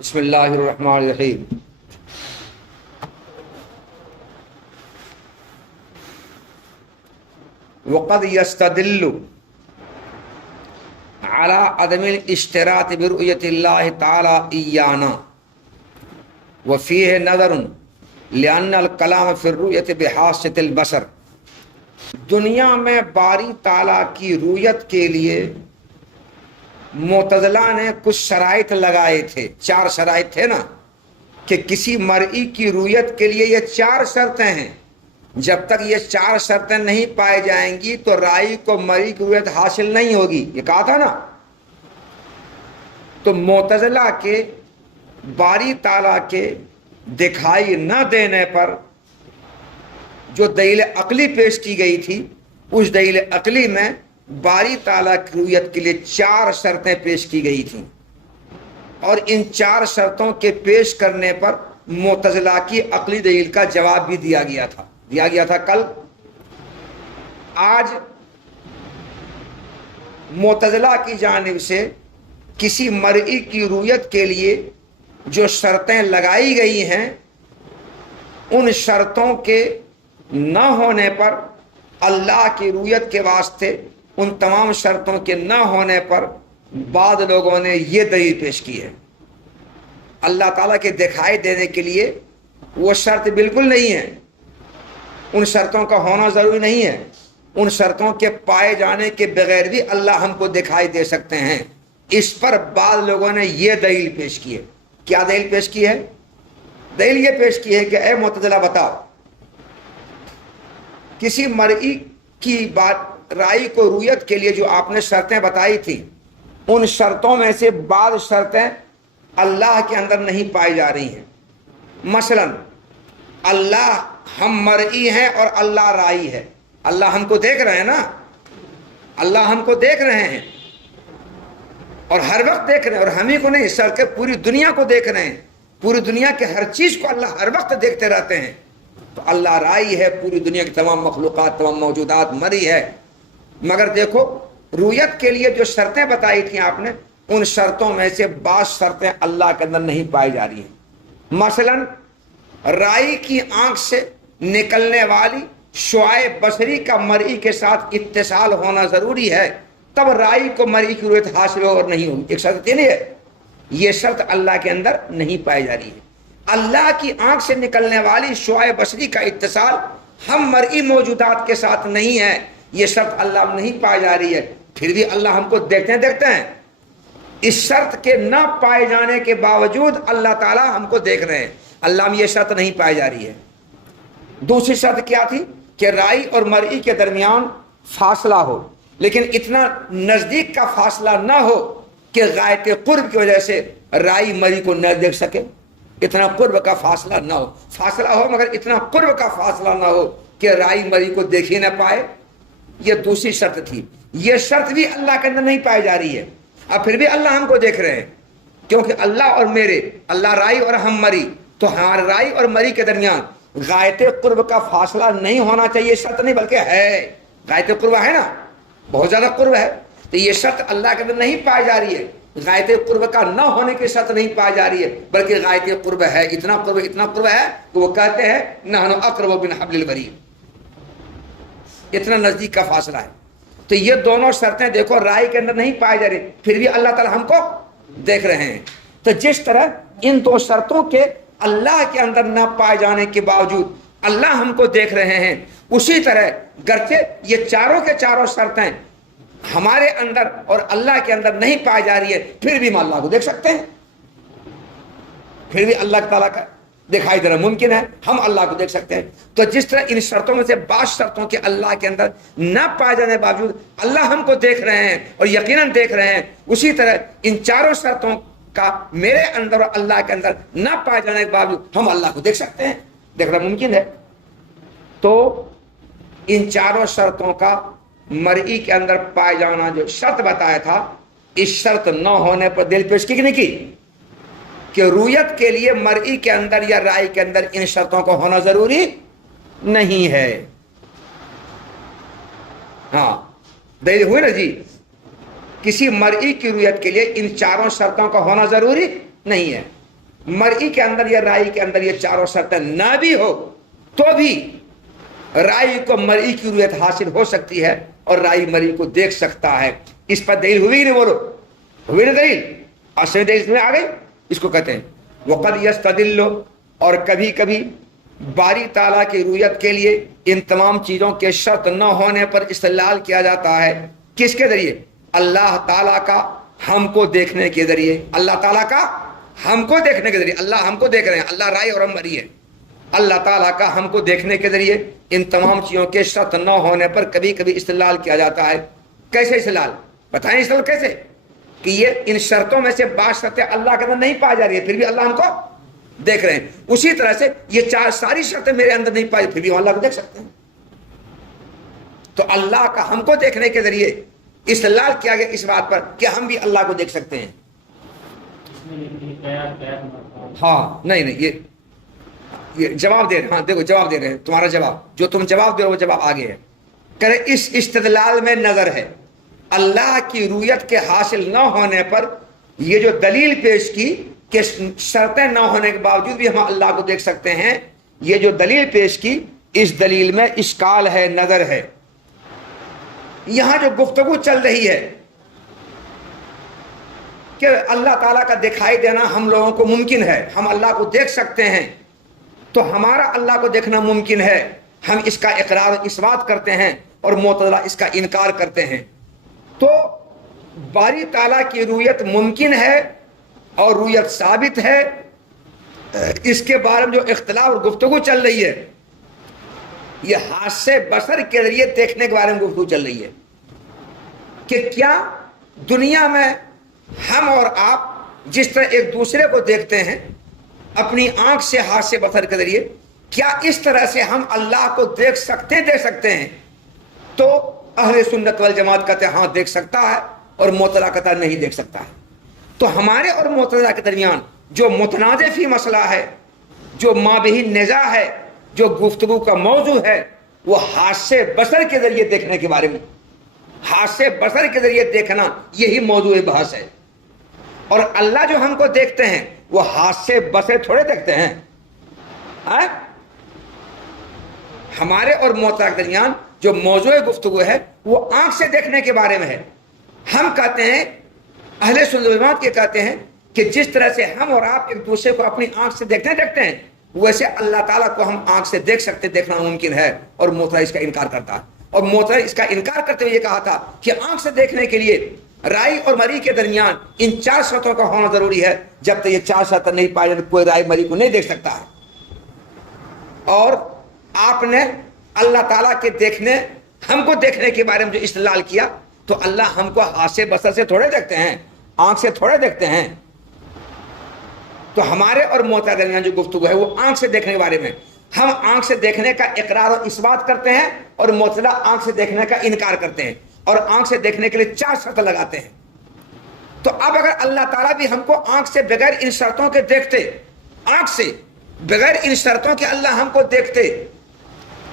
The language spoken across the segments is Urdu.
بسم اللہ الرحمن الرحیم۔ وقد يستدل على عدم الاشتراط برؤية الله تعالى إيانا وفيه نظر لأن الكلام في الرؤية بحاسة البصر۔ دنیا میں باری تعالیٰ کی رؤیت کے لیے معتزلہ نے کچھ شرائط لگائے تھے، 4 شرائط تھے نا، کہ کسی مرئی کی رؤیت کے لیے یہ 4 شرطیں ہیں، جب تک یہ 4 شرطیں نہیں پائے جائیں گی تو رائی کو مرئی کی رؤیت حاصل نہیں ہوگی، یہ کہا تھا نا۔ تو معتزلہ کے باری تعالیٰ کے دکھائی نہ دینے پر جو دلیل عقلی پیش کی گئی تھی، اس دلیل عقلی میں باری تعالیٰ کی رؤیت کے لیے 4 شرطیں پیش کی گئی تھیں، اور ان 4 شرطوں کے پیش کرنے پر معتزلہ کی عقلی دلیل کا جواب بھی دیا گیا تھا کل۔ آج معتزلہ کی جانب سے کسی مرئی کی رؤیت کے لیے جو شرطیں لگائی گئی ہیں، ان شرطوں کے نہ ہونے پر اللہ کی رؤیت کے واسطے، ان تمام شرطوں کے نہ ہونے پر بعض لوگوں نے یہ دلیل پیش کی ہے، اللہ تعالیٰ کے دکھائی دینے کے لیے وہ شرط بالکل نہیں ہے، ان شرطوں کا ہونا ضروری نہیں ہے، ان شرطوں کے پائے جانے کے بغیر بھی اللہ ہم کو دکھائی دے سکتے ہیں۔ اس پر بعض لوگوں نے یہ دلیل پیش کی ہے۔ کیا دلیل پیش کی ہے؟ دلیل یہ پیش کی ہے کہ اے معتزلہ بتاؤ، کسی مرئی کی رائی کو رؤیت کے لیے جو آپ نے شرطیں بتائی تھی، ان شرطوں میں سے بعض شرطیں اللہ کے اندر نہیں پائی جا رہی ہیں۔ مثلا اللہ ہم مرئی ہیں اور اللہ رائی ہے۔ اللہ ہم کو دیکھ رہے ہیں نا، اللہ ہم کو دیکھ رہے ہیں اور ہر وقت دیکھ رہے ہیں، اور ہم ہی کو نہیں، بلکہ پوری دنیا کو دیکھ رہے ہیں، پوری دنیا کے ہر چیز کو اللہ ہر وقت دیکھتے رہتے ہیں۔ تو اللہ رائی ہے، پوری دنیا کی تمام مخلوقات، تمام موجودات مری ہے۔ مگر دیکھو، رؤیت کے لیے جو شرطیں بتائی تھیں آپ نے، ان شرطوں میں سے بعض شرطیں اللہ کے اندر نہیں پائی جا رہی ہیں۔ مثلا رائی کی آنکھ سے نکلنے والی شعاع بصری کا مرئی کے ساتھ اتصال ہونا ضروری ہے، تب رائی کو مرئی کی رؤیت حاصل ہو اور نہیں ہوگی۔ ایک شرط یہ نہیں ہے، یہ شرط اللہ کے اندر نہیں پائی جا رہی ہے۔ اللہ کی آنکھ سے نکلنے والی شعاع بصری کا اتصال ہم مرئی موجودات کے ساتھ نہیں ہے، یہ شرط اللہ میں نہیں پائی جا رہی ہے، پھر بھی اللہ ہم کو دیکھتے ہیں۔ اس شرط کے نہ پائے جانے کے باوجود اللہ تعالیٰ ہم کو دیکھ رہے ہیں، اللہ میں یہ شرط نہیں پائی جا رہی ہے۔ دوسری شرط کیا تھی؟ کہ رائی اور مرئی کے درمیان فاصلہ ہو، لیکن اتنا نزدیک کا فاصلہ نہ ہو کہ غایت قرب کی وجہ سے رائی مرئی کو نہ دیکھ سکے، اتنا قرب کا فاصلہ نہ ہو، فاصلہ ہو مگر اتنا قرب کا فاصلہ نہ ہو کہ رائی مرئی کو دیکھ ہی نہ پائے۔ یہ دوسری شرط تھی۔ یہ شرط بھی اللہ کے اندر نہیں پائی جا رہی ہے، اب پھر بھی اللہ ہم کو دیکھ رہے ہیں، کیونکہ اللہ اور میرے، اللہ رائی اور ہم مری، تو ہمارے رائی اور مری کے درمیان غایت قرب کا فاصلہ نہیں ہونا چاہیے، شرط نہیں بلکہ ہے، غایت قرب ہے نا، بہت زیادہ قرب ہے، تو یہ شرط اللہ کے اندر نہیں پائی جا رہی ہے، غایت قرب کا نہ ہونے کی شرط نہیں پائی جا رہی ہے، بلکہ غایت قرب ہے، اتنا قرب ہے کہ وہ کہتے ہیں نحن اقرب من حبل الورید، اتنا نزدیک کا فاصلہ ہے۔ تو یہ دونوں شرطیں دیکھو رائی کے اندر نہیں پائی جا رہی، پھر بھی اللہ تعالیٰ ہم کو دیکھ رہے ہیں۔ تو جس طرح ان 2 شرطوں کے اللہ کے اندر نہ پائے جانے کے باوجود اللہ ہم کو دیکھ رہے ہیں، اسی طرح گرچہ یہ چاروں کے چاروں شرطیں ہمارے اندر اور اللہ کے اندر نہیں پائی جا رہی ہے، پھر بھی ہم اللہ کو دیکھ سکتے ہیں، پھر بھی اللہ تعالیٰ کا دکھائی دینا ممکن ہے، ہم اللہ کو دیکھ سکتے ہیں۔ تو جس طرح ان شرطوں میں سے بعض شرطوں کے اللہ کے اندر نہ پائے جانے کے باوجود اللہ ہم کو دیکھ رہے ہیں اور یقیناً دیکھ رہے ہیں، اسی طرح ان چاروں شرطوں کا میرے اندر اور اللہ کے اندر نہ پائے جانے کے باوجود ہم اللہ کو دیکھ سکتے ہیں، دیکھنا ممکن ہے۔ تو ان چاروں شرطوں کا مرئی کے اندر پائے جانا جو شرط بتایا تھا، اس شرط نہ ہونے پر دل پیش کی نہیں کی کہ رؤیت کے لیے مرئی کے اندر یا رائی کے اندر ان شرطوں کو ہونا ضروری نہیں ہے۔ ہاں دلیل ہوئی نا جی، کسی مرئی کی رؤیت کے لیے ان چاروں شرطوں کا ہونا ضروری نہیں ہے۔ مرئی کے اندر یا رائی کے اندر یہ چاروں شرطیں نہ بھی ہو تو بھی رائی کو مرئی کی رویت حاصل ہو سکتی ہے اور رائی مرئی کو دیکھ سکتا ہے. اس پر دلیل ہوئی نہیں؟ بولو ہوئی نہیں دلیل؟ اصل دلیل میں آ گئی. اس کو کہتے ہیں وقد یستدل. اور کبھی کبھی باری تعالیٰ کی رویت کے لیے ان تمام چیزوں کے شرط نہ ہونے پر استدلال کیا جاتا ہے. کس کے ذریعے؟ اللہ تعالیٰ کا ہم کو دیکھنے کے ذریعے. اللہ تعالیٰ کا ہم کو دیکھنے کے ذریعے. اللہ ہم کو دیکھ رہے ہیں، اللہ رائی اور ہم مری ہے. اللہ تعالیٰ کا ہم کو دیکھنے کے ذریعے ان تمام چیزوں کے شرط نہ ہونے پر کبھی کبھی استدلال کیا جاتا ہے. کیسے استدلال؟ بتائیں استدلال کیسے؟ کہ یہ ان شرطوں میں سے بعض شرطیں اللہ کے اندر نہیں پائی جا رہی ہے پھر بھی اللہ ہم کو دیکھ رہے ہیں. اسی طرح سے یہ ساری شرطیں میرے اندر نہیں پائی پھر بھی ہم اللہ کو دیکھ سکتے ہیں. تو اللہ کا ہم کو دیکھنے کے ذریعے استدلال کیا گیا اس بات پر کہ ہم بھی اللہ کو دیکھ سکتے ہیں. ہاں نہیں یہ جواب دے رہے ہیں. ہاں دیکھو جواب دے رہے ہیں. تمہارا جواب جو تم جواب دے رہے ہو وہ جواب آگے ہے. کرے اس استدلال میں نظر ہے اللہ کی رویت کے حاصل نہ ہونے پر یہ جو دلیل پیش کی کہ شرطیں نہ ہونے کے باوجود بھی ہم اللہ کو دیکھ سکتے ہیں، یہ جو دلیل پیش کی اس دلیل میں اشکال ہے، نظر ہے. یہاں جو گفتگو چل رہی ہے کہ اللہ تعالیٰ کا دکھائی دینا ہم لوگوں کو ممکن ہے، ہم اللہ کو دیکھ سکتے ہیں، تو ہمارا اللہ کو دیکھنا ممکن ہے، ہم اس کا اقرار و اثبات کرتے ہیں اور معتزلہ اس کا انکار کرتے ہیں. تو باری تعالیٰ کی رویت ممکن ہے اور رویت ثابت ہے، اس کے بارے میں جو اختلاف اور گفتگو چل رہی ہے یہ حاسے بصر کے ذریعے دیکھنے کے بارے میں گفتگو چل رہی ہے کہ کیا دنیا میں ہم اور آپ جس طرح ایک دوسرے کو دیکھتے ہیں اپنی آنکھ سے، حاسے بصر کے ذریعے، کیا اس طرح سے ہم اللہ کو دیکھ سکتے ہیں؟ تو اہل سنت والجماعت کہتے ہیں ہاں دیکھ سکتا ہے، اور معتزلہ کہتا ہے نہیں دیکھ سکتا ہے. تو ہمارے اور معتزلہ کے درمیان جو متنازع فی مسئلہ ہے، جو مابہی نزاع ہے، جو گفتگو کا موضوع ہے، وہ حاسے بصر کے ذریعے دیکھنے کے بارے میں. حاسے بصر کے ذریعے دیکھنا یہی موضوع بحث ہے. اور اللہ جو ہم کو دیکھتے ہیں وہ حاسے بصر تھوڑے دیکھتے ہیں. ہمارے اور معتزلہ کے درمیان جو موضوع گفتگو ہے وہ آنکھ سے دیکھنے کے بارے میں ہے. ہم کہتے ہیں، اہل سنت والجماعت کے کہتے ہیں کہ جس طرح سے ہم اور آپ ایک دوسرے کو اپنی آنکھ سے دیکھتے ہیں ویسے اللہ تعالیٰ کو ہم آنکھ سے دیکھ سکتے، دیکھنا ممکن ہے. اور معتزلہ اس کا انکار کرتا ہے. اور معتزلہ اس کا انکار کرتے ہوئے یہ کہا تھا کہ آنکھ سے دیکھنے کے لیے رائی اور مری کے درمیان ان 4 شرطوں کا ہونا ضروری ہے. جب تک یہ 4 شرطیں نہیں پائی جاتی کوئی رائی مری کو نہیں دیکھ سکتا ہے. اور آپ نے اللہ تعالیٰ کے دیکھنے، ہم کو دیکھنے کے بارے میں جو استدلال کیا، تو اللہ ہم کو حاسے بصر سے تھوڑے دیکھتے ہیں، آنکھ سے تھوڑے دیکھتے ہیں. تو ہمارے اور معتزلہ درمیان جو گفتگو ہے وہ آنکھ سے دیکھنے کے بارے میں. ہم آنکھ سے دیکھنے کا اقرار و اثبات کرتے ہیں اور معتزلہ آنکھ سے دیکھنے کا انکار کرتے ہیں اور آنکھ سے دیکھنے کے لیے 4 شرط لگاتے ہیں. تو اب اگر اللہ تعالیٰ بھی ہم کو آنکھ سے بغیر ان شرطوں کے دیکھتے، آنکھ سے بغیر ان شرطوں کے اللہ ہم کو دیکھتے،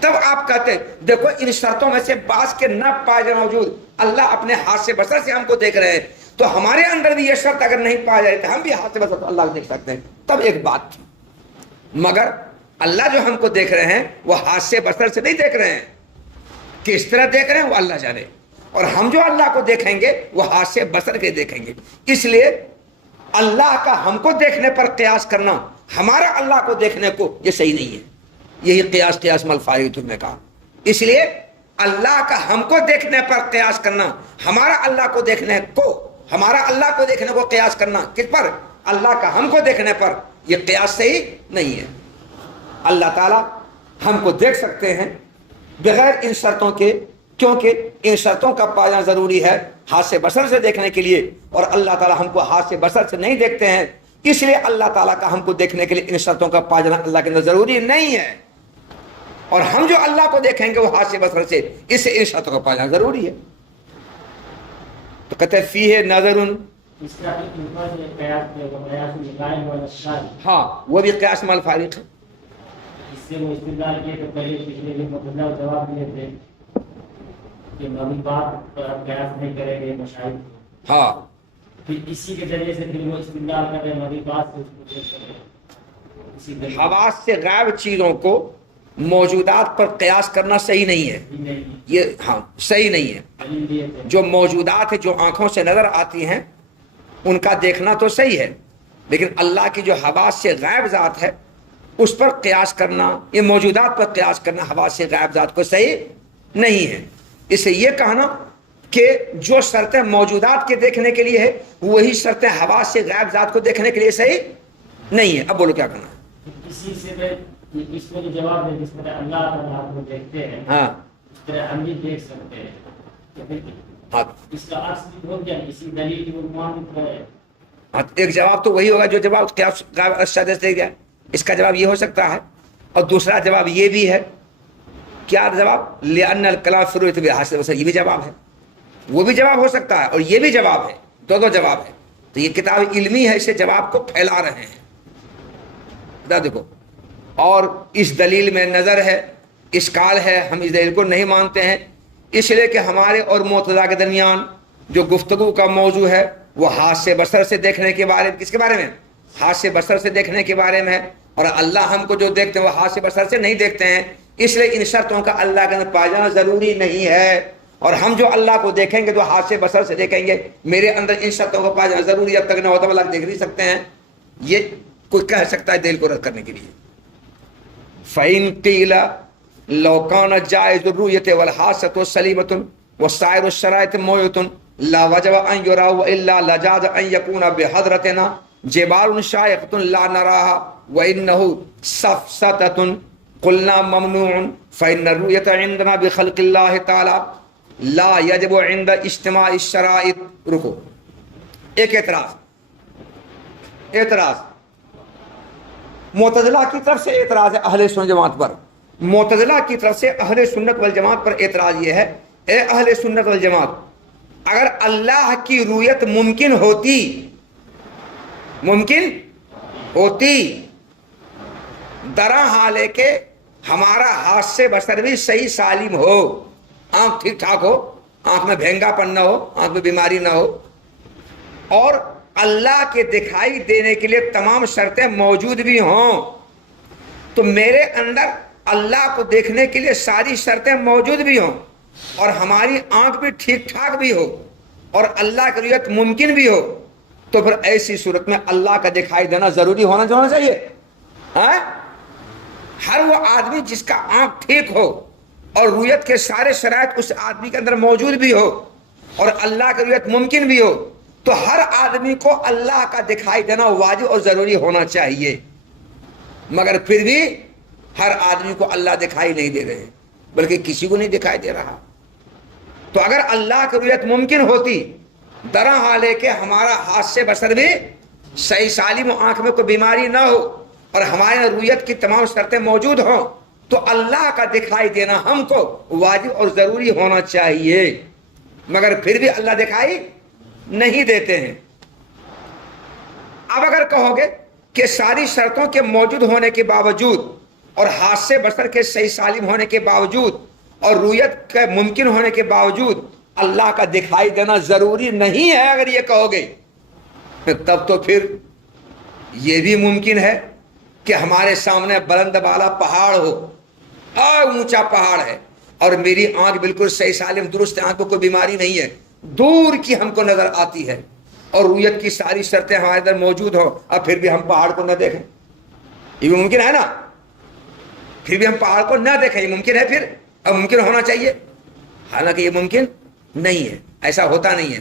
تب آپ کہتے دیکھو ان شرطوں میں سے بعض کے نہ پائے جانے موجود اللہ اپنے ہاتھ سے بصر سے ہم کو دیکھ رہے ہیں، تو ہمارے اندر بھی یہ شرط اگر نہیں پایا جائے تو ہم بھی ہاتھ سے بصر اللہ کو دیکھ سکتے ہیں. تب ایک بات تھی. مگر اللہ جو ہم کو دیکھ رہے ہیں وہ ہاتھ سے بصر سے نہیں دیکھ رہے ہیں. کس طرح دیکھ رہے ہیں وہ اللہ جانے، اور ہم جو اللہ کو دیکھیں گے وہ ہاتھ سے بصر کے دیکھیں گے. اس لیے اللہ کا ہم کو دیکھنے پر قیاس کرنا ہمارا اللہ کو دیکھنے کو یہ صحیح نہیں ہے. یہی قیاس مل فارغ تم نے کہا. اس لیے اللہ کا ہم کو دیکھنے پر قیاس کرنا، ہمارا اللہ کو دیکھنے کو قیاس کرنا کس پر؟ اللہ کا ہم کو دیکھنے پر. یہ قیاس صحیح نہیں ہے. اللہ تعالیٰ ہم کو دیکھ سکتے ہیں بغیر ان شرطوں کے، کیونکہ ان شرطوں کا پانا ضروری ہے ہاتھ سے بصر سے دیکھنے کے لیے، اور اللہ تعالیٰ ہم کو ہاتھ سے بصر سے نہیں دیکھتے ہیں. اس لیے اللہ تعالیٰ کا ہم کو دیکھنے کے لیے ان شرطوں کا پا جانا اللہ کے اندر ضروری نہیں ہے. اور ہم جو اللہ کو دیکھیں گے وہ ہاتھ سے بصر سے، اس سے ان شرطوں کا پا جانا ضروری ہے. تو کہتے ہیں فیہ نظر، ہاں وہ بھی قیاس مال فارغ ہے. اس سے وہ استدلال کیے تو پہلے پچھلے بھی مطلع جواب دیے تھے کہ نبی بات پر قیاس نہیں کریں گے مشاہد. ہاں پھر اسی کے ذریعے سے پھر وہ استدلال کر رہے ہیں ہماری بات سے اس کو دیکھ کر اسی دلیل حواس سے غائب چیزوں کو موجودات پر قیاس کرنا صحیح نہیں ہے. نہیں یہ ہاں صحیح نہیں ہے. دلیل دیے تھے. جو موجودات ہیں جو آنکھوں سے نظر آتی ہیں ان کا دیکھنا تو صحیح ہے، لیکن اللہ کی جو حواس سے غائب ذات ہے اس پر قیاس کرنا، یہ موجودات پر قیاس کرنا حواس سے غائب ذات کو صحیح نہیں ہے. اس سے یہ کہنا کہ جو شرطیں موجودات کے دیکھنے کے لیے ہے وہی شرطیں حواس سے غائب ذات کو دیکھنے کے لیے صحیح نہیں ہے. اب بولو کیا کرنا ہے؟ اسی سے میں اس میں جو جواب ہے جس طرح اللہ تعالیٰ آپ کو دیکھتے ہیں ہاں اس طرح ہم بھی دیکھ سکتے ہیں. تو پھر ہاں اس کا عکس بھی ہو گیا اسی دلیل کی عنوان ہے. ہاں، ایک جواب تو وہی ہوگا جو جواب قیاس غائب شدت دے گیا. اس کا جواب یہ ہو سکتا ہے، اور دوسرا جواب یہ بھی ہے. کیا جواب؟ لأن الکلام فروع بحاصل وصل، یہ بھی جواب ہے، وہ بھی جواب ہو سکتا ہے اور یہ بھی جواب ہے. دو جواب ہے. تو یہ کتاب علمی ہے، اسے جواب کو پھیلا رہے ہیں. دیکھو، اور اس دلیل میں نظر ہے، اشکال ہے، ہم اس دلیل کو نہیں مانتے ہیں اس لیے کہ ہمارے اور معتزلہ کے درمیان جو گفتگو کا موضوع ہے وہ ہاتھ سے بصر سے دیکھنے کے بارے میں. کس کے بارے میں؟ ہاتھ سے بصر سے دیکھنے کے بارے میں ہے. اور اللہ ہم کو جو دیکھتے ہیں وہ ہاتھ سے بصر سے نہیں دیکھتے ہیں، اس لیے ان شرطوں کا اللہ کے اندر پا جانا ضروری نہیں ہے. اور ہم جو اللہ کو دیکھیں گے تو ہاتھ سے بصر سے دیکھیں گے. میرے اندر ان شرطوں کو پا جانا ضروری جب تک نہ ہوتا اللہ دیکھ نہیں سکتے ہیں. یہ کوئی کہہ سکتا ہے دل کو رد کرنے کے لیے. فَإِن قِيلَ لَوْ كَانَ جَائِزُ الرُّؤْيَةِ وَالْحَاسَّةُ سَلِيمَةٌ وَسَائِرُ الشَّرَائِطِ مُوجِبَةٌ لَا وَجَبَ أَن يُرَاهُ وَإِلَّا لَجَازَ أَن يَكُونَ بِحَضْرَتِنَا جِبَالٌ شَائِقَةٌ لَا نَرَاهَا وَإِنَّهُ سَفْسَطَةٌ قُلْنَا مَمْنُوعٌ فَإِنَّ الرُّؤْيَةَ عِندَنَا بِخَلْقِ اللَّهِ تَعَالَى لَا يَجِبُ عِندَ اجتماع الشَّرَائِط. رکو، ایک اعتراض معتزلہ کی طرف سے اعتراض ہے اہل سنت جماعت پر. معتزلہ کی طرف سے اہل سنت والجماعت پر اعتراض یہ ہے، اے اہل سنت والجماعت، اگر اللہ کی رؤیت ممکن ہوتی درا حال ہے کہ ہمارا ہاتھ سے بصر بھی صحیح سالم ہو، آنکھ ٹھیک ٹھاک ہو، آنکھ میں بھینگا پن نہ ہو، آنکھ میں بیماری نہ ہو، اور اللہ کے دکھائی دینے کے لیے تمام شرطیں موجود بھی ہوں، تو میرے اندر اللہ کو دیکھنے کے لیے ساری شرطیں موجود بھی ہوں اور ہماری آنکھ بھی ٹھیک ٹھاک بھی ہو اور اللہ کی رؤیت ممکن بھی ہو، تو پھر ایسی صورت میں اللہ کا دکھائی دینا ضروری ہونا چاہیے. ہر وہ آدمی جس کا آنکھ ٹھیک ہو اور رؤیت کے سارے شرائط اس آدمی کے اندر موجود بھی ہو اور اللہ کی رؤیت ممکن بھی ہو، تو ہر آدمی کو اللہ کا دکھائی دینا واجب اور ضروری ہونا چاہیے. مگر پھر بھی ہر آدمی کو اللہ دکھائی نہیں دے رہے، بلکہ کسی کو نہیں دکھائی دے رہا. تو اگر اللہ کی رؤیت ممکن ہوتی درا حال ہے کہ ہمارا ہاتھ سے بصر بھی صحیح سالم و آنکھ میں کوئی بیماری نہ ہو اور ہمارے رؤیت کی تمام شرطیں موجود ہوں، تو اللہ کا دکھائی دینا ہم کو واجب اور ضروری ہونا چاہیے. مگر پھر بھی اللہ دکھائی نہیں دیتے ہیں. اب اگر کہو گے کہ ساری شرطوں کے موجود ہونے کے باوجود اور ہاتھ سے بصر کے صحیح سالم ہونے کے باوجود اور رؤیت کے ممکن ہونے کے باوجود اللہ کا دکھائی دینا ضروری نہیں ہے، اگر یہ کہو گے تب تو پھر یہ بھی ممکن ہے کہ ہمارے سامنے بلند بالا پہاڑ ہو، اونچا پہاڑ ہے اور میری آنکھ بالکل صحیح سالم درست ہے، آنکھ کو کوئی بیماری نہیں ہے، دور کی ہم کو نظر آتی ہے اور رؤیت کی ساری شرطیں ہمارے اندر موجود ہوں، اب پھر بھی ہم پہاڑ کو نہ دیکھیں. یہ بھی ممکن ہے نا؟ پھر بھی ہم پہاڑ کو نہ دیکھیں، یہ ممکن ہے؟ پھر اب ممکن ہونا چاہیے، حالانکہ یہ ممکن نہیں ہے، ایسا ہوتا نہیں ہے.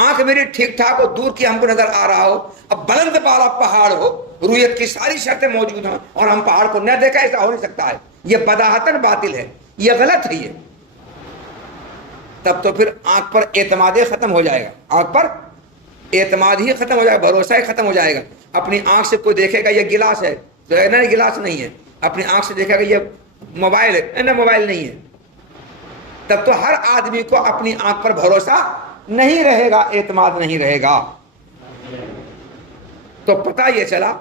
آنکھ میری ٹھیک ٹھاک ہو، دور کی ہم کو نظر آ رہا ہو، اب بلند بالا پہاڑ ہو، رؤیت کی ساری شرطیں موجود ہوں اور ہم پہاڑ کو نہ دیکھیں، ایسا ہو نہیں سکتا ہے. یہ بداہتاً باطل ہے، یہ غلط ہے. یہ تب تو پھر آنکھ پر اعتماد ختم ہو جائے گا، آنکھ پر اعتماد ہی ختم ہو جائے گا، بھروسہ ہی ختم ہو جائے گا. اپنی آنکھ سے کوئی دیکھے گا یہ گلاس ہے تو نہیں، گلاس نہیں ہے. اپنی آنکھ سے دیکھے گا یہ موبائل ہے، نہ موبائل نہیں ہے. تب تو ہر آدمی کو اپنی آنکھ پر بھروسہ نہیں رہے گا، اعتماد نہیں رہے گا. تو پتہ یہ چلا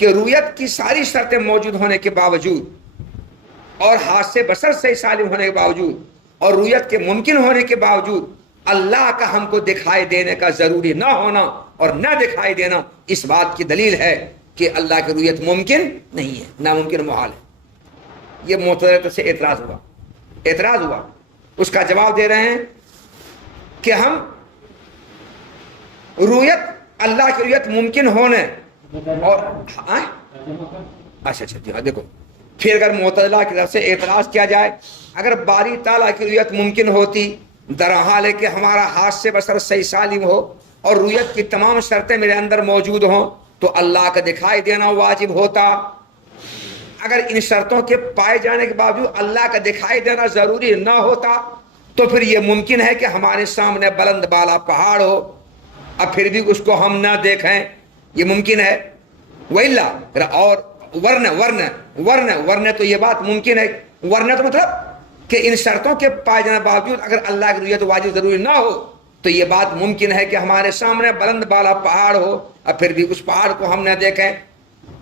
کہ رؤیت کی ساری شرطیں موجود ہونے کے باوجود اور ہاتھ سے بصر سے سالم ہونے کے باوجود اور رؤیت کے ممکن ہونے کے باوجود اللہ کا ہم کو دکھائی دینے کا ضروری نہ ہونا اور نہ دکھائی دینا اس بات کی دلیل ہے کہ اللہ کی رؤیت ممکن نہیں ہے، ناممکن محال ہے۔ یہ معتزلہ سے اعتراض ہوا، اس کا جواب دے رہے ہیں کہ ہم رؤیت، اللہ کی رؤیت ممکن ہونے اور اچھا جی ہاں دیکھو، پھر اگر معتزلہ کی طرف سے اعتراض کیا جائے، اگر باری تعالیٰ کی رؤیت ممکن ہوتی درحال ہے کہ ہمارا ہاتھ سے بصر صحیح سالم ہو اور رؤیت کی تمام شرطیں میرے اندر موجود ہوں تو اللہ کا دکھائی دینا واجب ہوتا۔ اگر ان شرطوں کے پائے جانے کے باوجود اللہ کا دکھائی دینا ضروری نہ ہوتا تو پھر یہ ممکن ہے کہ ہمارے سامنے بلند بالا پہاڑ ہو اب پھر بھی اس کو ہم نہ دیکھیں، یہ ممکن ہے۔ وَإِلَّا اور ورنہ تو یہ بات ممکن ہے، ورنہ تو مطلب کہ ان شرطوں کے پائے جانے کے باوجود اگر اللہ کی رؤیت واجب ضروری نہ ہو تو یہ بات ممکن ہے کہ ہمارے سامنے بلند بالا پہاڑ ہو اور پھر بھی اس پہاڑ کو ہم نہ دیکھیں۔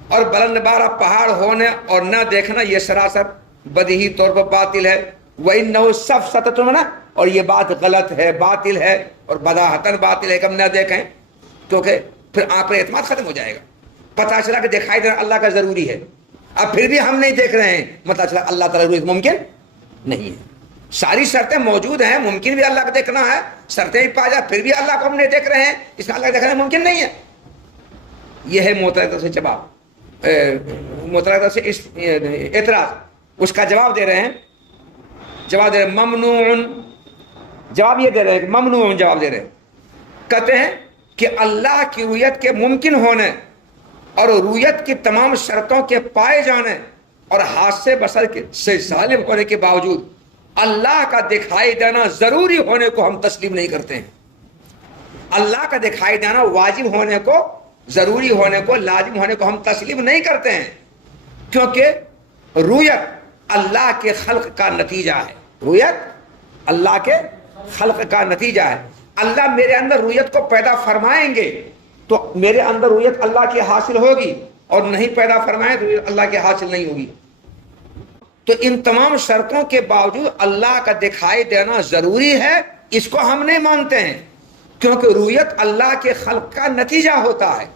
اور بلند بالا پہاڑ ہونے اور نہ دیکھنا یہ سراسر بدیہی طور پر باطل ہے۔ وَإِنَّهُ سَفْسَطَةٌ، اور یہ بات غلط ہے، باطل ہے اور بداہتاً باطل ہے کہ ہم نہ دیکھیں، کیونکہ پھر آپ پر اعتماد ختم ہو جائے گا۔ پتہ چلا کہ دکھائی دینا اللہ کا ضروری ہے، اب پھر بھی ہم نہیں دیکھ رہے ہیں، پتہ چلا اللہ تعالیٰ رؤیت ممکن نہیں ہے۔ ساری شرطیں موجود ہیں، ممکن بھی اللہ کو دیکھنا ہے، شرطیں بھی پا جائے پھر بھی اللہ کو ہم نہیں دیکھ رہے ہیں، اس کا اللہ کو دیکھنا ممکن نہیں ہے۔ یہ ہے معتزلہ سے جواب، معتزلہ سے اعتراض، اس کا جواب دے رہے ہیں، ممنوع، جواب یہ دے رہے ہیں، ممنوع جواب دے رہے ہیں، کہتے ہیں کہ اللہ کی رؤیت کے ممکن ہونے اور رؤیت کی تمام شرطوں کے پائے جانے اور ہاتھ سے بصر سے سالم ہونے کے باوجود اللہ کا دکھائی دینا ضروری ہونے کو ہم تسلیم نہیں کرتے ہیں۔ اللہ کا دکھائی دینا واجب ہونے کو، ضروری ہونے کو، لازم ہونے کو ہم تسلیم نہیں کرتے ہیں، کیونکہ رؤیت اللہ کے خلق کا نتیجہ ہے، رؤیت اللہ کے خلق کا نتیجہ ہے۔ اللہ میرے اندر رؤیت کو پیدا فرمائیں گے تو میرے اندر رؤیت اللہ کی حاصل ہوگی، اور نہیں پیدا فرمائیں تو اللہ کی حاصل نہیں ہوگی۔ تو ان تمام شرطوں کے باوجود اللہ کا دکھائی دینا ضروری ہے، اس کو ہم نہیں مانتے ہیں، کیونکہ رؤیت اللہ کے خلق کا نتیجہ ہوتا ہے۔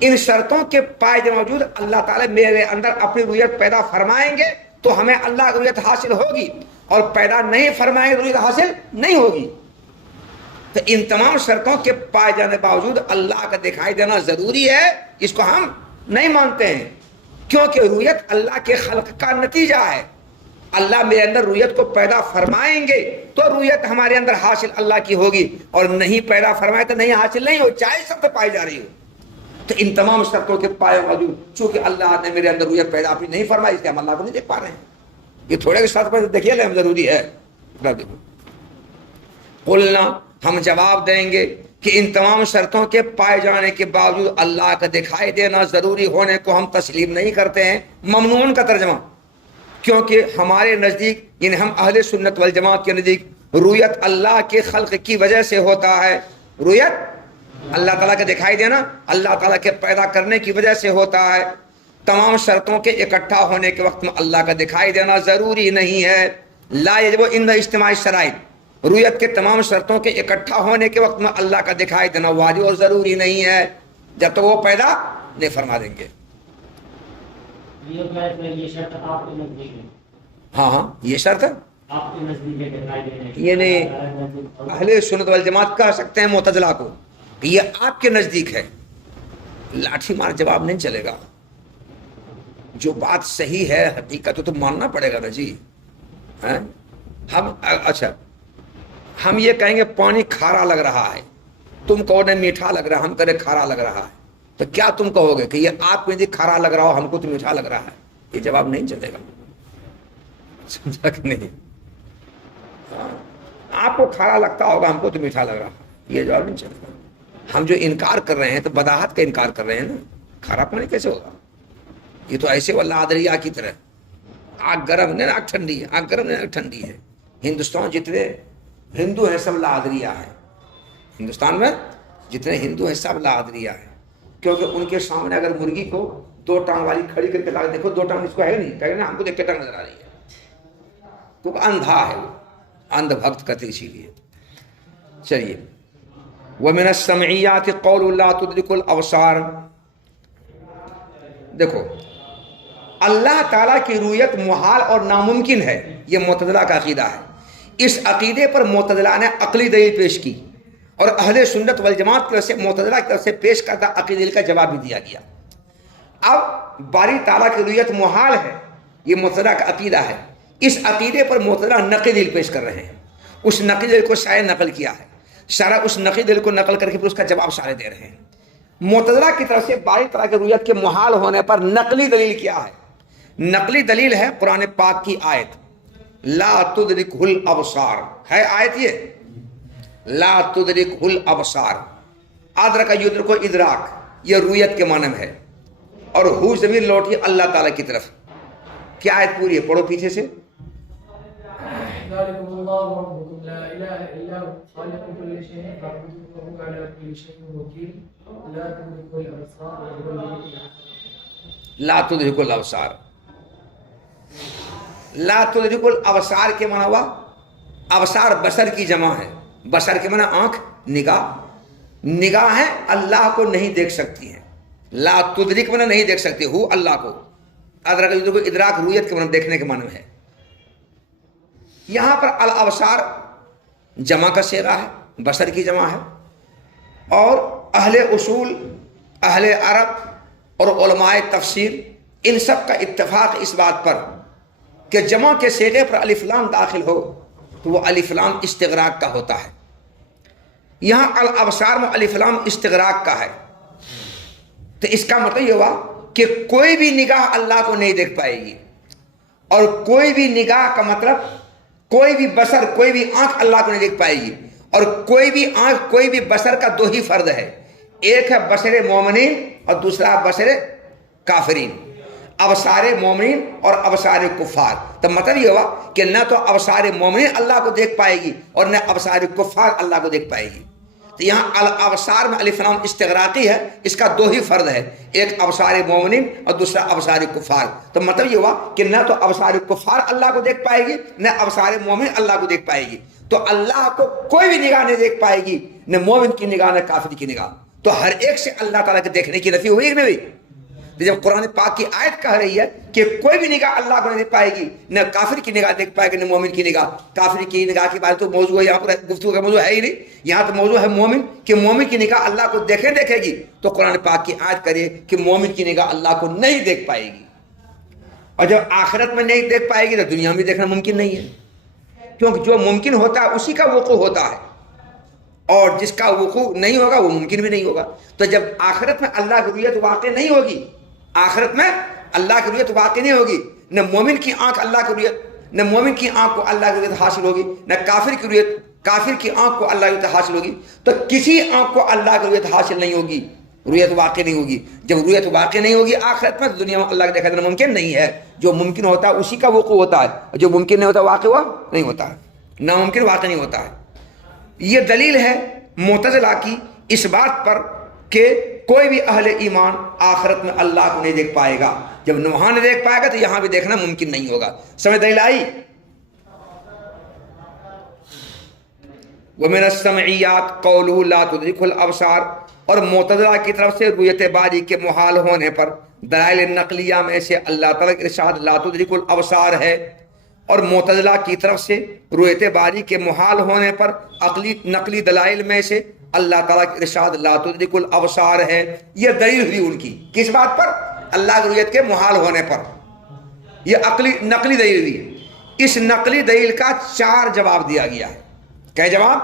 ان شرطوں کے پائے کے باوجود اللہ تعالیٰ میرے اندر اپنی رؤیت پیدا فرمائیں گے تو ہمیں اللہ کی رؤیت حاصل ہوگی، اور پیدا نہیں فرمائیں گے رؤیت حاصل نہیں ہوگی۔ تو ان تمام شرطوں کے پائے جانے کے باوجود اللہ کا دکھائی دینا ضروری ہے، اس کو ہم نہیں مانتے ہیں، کیونکہ رؤیت اللہ کے خلق کا نتیجہ ہے۔ اللہ میرے اندر رؤیت کو پیدا فرمائیں گے تو رؤیت ہمارے اندر حاصل اللہ کی ہوگی، اور نہیں پیدا فرمائے تو نہیں حاصل نہیں ہو، چاہے شرط پائی جا رہی ہو۔ تو ان تمام شرطوں کے پائے باوجود چونکہ اللہ نے میرے اندر رؤیت پیدا اپنی نہیں فرمائی، اس لیے ہم اللہ کو نہیں دیکھ پا رہے ہیں۔ یہ تھوڑے کے شرط پر دیکھیے ہم ضروری ہے۔ قلنا، ہم جواب دیں گے کہ ان تمام شرطوں کے پائے جانے کے باوجود اللہ کا دکھائی دینا ضروری ہونے کو ہم تسلیم نہیں کرتے ہیں۔ ممنون کا ترجمہ، کیونکہ ہمارے نزدیک یعنی ہم اہل سنت والجماعت کے نزدیک رؤیت اللہ کے خلق کی وجہ سے ہوتا ہے۔ رؤیت اللہ تعالیٰ کا دکھائی دینا اللہ تعالیٰ کے پیدا کرنے کی وجہ سے ہوتا ہے۔ تمام شرطوں کے اکٹھا ہونے کے وقت میں اللہ کا دکھائی دینا ضروری نہیں ہے۔ لا یجب عند اجتماع الشرائط، رؤیت کے تمام شرطوں کے اکٹھا ہونے کے وقت میں اللہ کا دکھائی دینا واجب اور ضروری نہیں ہے جب تک وہ پیدا نہیں فرما دیں گے۔ یہ شرط آپ کے نزدیک ہے؟ ہاں یہ شرط آپ کے نزدیک ہے دکھائی دینے کی؟ یعنی اہل سنت والجماعت کہہ سکتے ہیں معتزلہ کو، یہ آپ کے نزدیک ہے۔ لاٹھی مار جواب نہیں چلے گا، جو بات صحیح ہے حقیقت تو ماننا پڑے گا نا جی۔ ہم اچھا ہم یہ کہیں گے پانی کھارا لگ رہا ہے، تم کہو نہیں میٹھا لگ رہا ہے، ہم کہہ کھارا لگ رہا ہے، تو کیا تم کہو گے کہ یہ آپ کو کھارا لگ رہا ہو، ہم کو تو میٹھا لگ رہا ہے؟ یہ جواب نہیں چلے گا، سمجھا کہ نہیں؟ آپ کو کھارا لگتا ہوگا، ہم کو تو میٹھا لگ رہا ہے، یہ جواب نہیں چلے گا۔ ہم جو انکار کر رہے ہیں تو بداحت کا انکار کر رہے ہیں نا، کھارا پانی کیسے ہوگا؟ یہ تو ایسے واللہ آدریا کی طرح، آگ گرم نہیں آگ ٹھنڈی ہے، آگ گرم نہیں آگ ٹھنڈی ہے۔ ہندوستان جتنے ہندو ہیں سب لادریا ہے، ہندوستان میں جتنے ہندو ہیں سب لادریا ہے، کیونکہ ان کے سامنے اگر مرغی کو دو ٹانگ والی کھڑی کر کے لا دیکھو، دو ٹانگ اس کو ہے نہیں، کہیں نا ہم کو دیکھ کے ٹانگ نظر آ رہی ہے، تو اندھا ہے وہ، اندھ بھکت کہتے اسی لیے۔ چلیے ومن السمعیات قول لا تدرک الابصار. دیکھو اللہ تعالیٰ کی رؤیت محال اور ناممکن ہے، یہ معتزلہ کا عقیدہ ہے. اس عقیدے پر معتزلہ نے عقلی دلیل پیش کی اور اہل سنت والجماعت کی طرف سے معتزلہ کی طرف سے پیش کردہ عقلی دلیل کا جواب بھی دیا گیا. اب باری تعالیٰ کی رؤیت محال ہے، یہ معتزلہ کا عقیدہ ہے. اس عقیدے پر معتزلہ نقلی دلیل پیش کر رہے ہیں. اس نقلی دلیل کو شارح نقل کیا ہے، شارح اس نقلی دلیل کو نقل کر کے پھر اس کا جواب شارح دے رہے ہیں. معتزلہ کی طرف سے باری تعالیٰ کی رؤیت کے محال ہونے پر نقلی دلیل کیا ہے؟ نقلی دلیل ہے قرآن پاک کی آیت لا تدرکہ الابصار. ہے آیت یہ لا تدرکہ الابصار. ادرک یدرک ادراک، یہ رؤیت کے معنی میں ہے. اور ہو ضمیر لوٹی اللہ تعالیٰ کی طرف. کیا آیت پوری ہے؟ پڑھو پیچھے سے. ذلكم الله ربكم لا اله الا هو خالق كل شيء فاعبدوه وهو على كل شيء وكيل لا تدركه الابصار وهو يدرك الابصار. لا تدرک الابصار. لا تدرک الابصار کے معنی ہوا ابصار بصر کی جمع ہے. بصر کے معنی آنکھ، نگاہ. نگاہیں اللہ کو نہیں دیکھ سکتی ہیں. لا تدرک معنی نہیں دیکھ سکتی ہو اللہ کو. ادرک کو ادراک رؤیت کے معنی دیکھنے کے معنی میں ہے. یہاں پر الابصار جمع کا صیغہ ہے، بصر کی جمع ہے. اور اہل اصول، اہل عرب اور علماء تفسیر ان سب کا اتفاق اس بات پر کہ جمع کے صیغے پر الف لام داخل ہو تو وہ الف لام استغراق کا ہوتا ہے. یہاں الابصار میں الف لام استغراق کا ہے، تو اس کا مطلب یہ ہوا کہ کوئی بھی نگاہ اللہ کو نہیں دیکھ پائے گی. اور کوئی بھی نگاہ کا مطلب کوئی بھی بصر، کوئی بھی آنکھ اللہ کو نہیں دیکھ پائے گی. اور کوئی بھی آنکھ، کوئی بھی بصر کا دو ہی فرد ہے، ایک ہے بصر مومنین اور دوسرا بصر کافرین. ابصار مومنین اور ابصار کفار. تو مطلب یہ ہوا کہ نہ تو ابصار مومنین اللہ کو دیکھ پائے گی اور نہ ابصار کفار اللہ کو دیکھ پائے گی. تو یہاں الابصار میں الف لام استغراقی ہے، اس کا دو ہی فرد ہے، ایک ابصار مومنین اور دوسرا ابصار کفار. تو مطلب یہ ہوا کہ نہ تو ابصار کفار اللہ کو دیکھ پائے گی نہ ابصار مومن اللہ کو دیکھ پائے گی. تو اللہ کو کوئی بھی نگاہ نہیں دیکھ پائے گی، نہ مومن کی نگاہ نہ کافر کی نگاہ. تو ہر ایک سے اللہ تعالیٰ کے دیکھنے کی نفی ہوئی کہ نہیں ہوئی؟ جب قرآن پاک کی آیت کہہ رہی ہے کہ کوئی بھی نگاہ اللہ کو نہیں دیکھ پائے گی، نہ کافر کی نگاہ دیکھ پائے گی نہ مومن کی نگاہ. کافر کی نگاہ کی بات تو موضوع ہے، یہاں پر گفتگو کا موضوع ہے ہی نہیں. یہاں تو موضوع ہے مومن، کہ مومن کی نگاہ اللہ کو دیکھے گی. تو قرآن پاک کی آیت کریے کہ مومن کی نگاہ اللہ کو نہیں دیکھ پائے گی. اور جب آخرت میں نہیں دیکھ پائے گی تو دنیا میں دیکھنا ممکن نہیں ہے، کیونکہ جو ممکن ہوتا ہے اسی کا وقوع ہوتا ہے، اور جس کا وقوع نہیں ہوگا وہ ممکن بھی نہیں ہوگا. تو جب آخرت میں اللہ کی رؤیت واقع نہیں ہوگی، آخرت میں اللہ کی رؤیت واقع نہیں ہوگی، نہ مومن کی آنکھ اللہ کی رؤیت، نہ مومن کی آنکھ کو اللہ کی رؤیت حاصل ہوگی، نہ کافر کی رؤیت، کافر کی آنکھ کو اللہ کی رؤیت حاصل ہوگی. تو کسی آنکھ کو اللہ کی رؤیت حاصل نہیں ہوگی، رؤیت واقع نہیں ہوگی. جب رؤیت واقع نہیں ہوگی آخرت میں، تو دنیا میں اللہ کا دیکھا جانا ممکن نہیں ہے. جو ممکن ہوتا ہے اسی کا وقوع ہوتا ہے، اور جو ممکن نہیں ہوتا واقع ہوا نہیں ہوتا ہے، ناممکن واقع نہیں ہوتا ہے. یہ دلیل ہے معتزلہ کی اس بات پر کہ کوئی بھی اہل ایمان آخرت میں اللہ کو نہیں دیکھ پائے گا. جب وہاں نہیں دیکھ پائے گا تو یہاں بھی دیکھنا ممکن نہیں ہوگا. سمجھ دلیل آئی؟ وَمِنَ السَّمْعِيَّاتِ قَوْلُهُ لَا تُدْرِكُهُ الْأَبْصَارُ. اور معتزلہ کی طرف سے رؤیت باری کے محال ہونے پر دلائل نقلیہ میں سے اللہ تعالیٰ کے ارشاد لا تدرک الابصار ہے. اور معتزلہ کی طرف سے رؤیت باری کے محال ہونے پر نقلی دلائل میں سے اللہ تعالیٰ کے ارشاد لا تدرک الابصار ہے. یہ دلیل ہوئی ان کی کس بات پر؟ اللہ کی رؤیت کے محال ہونے پر. یہ نقلی دلیل ہوئی. اس نقلی دلیل کا 4 جواب دیا گیا ہے. کیا جواب؟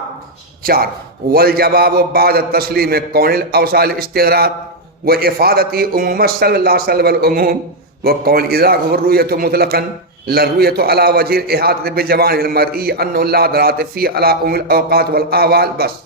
4. والجواب بعد تسلیم کون الابصار استغراق و افادتی عموم صلی اللہ علیہ وسلم العموم و قول ادراک الرؤیت مطلقا للرؤیت علی وجہ احاطۃ بجوانب المرئی ان لا درات فی علی ام الاوقات والاحوال. بس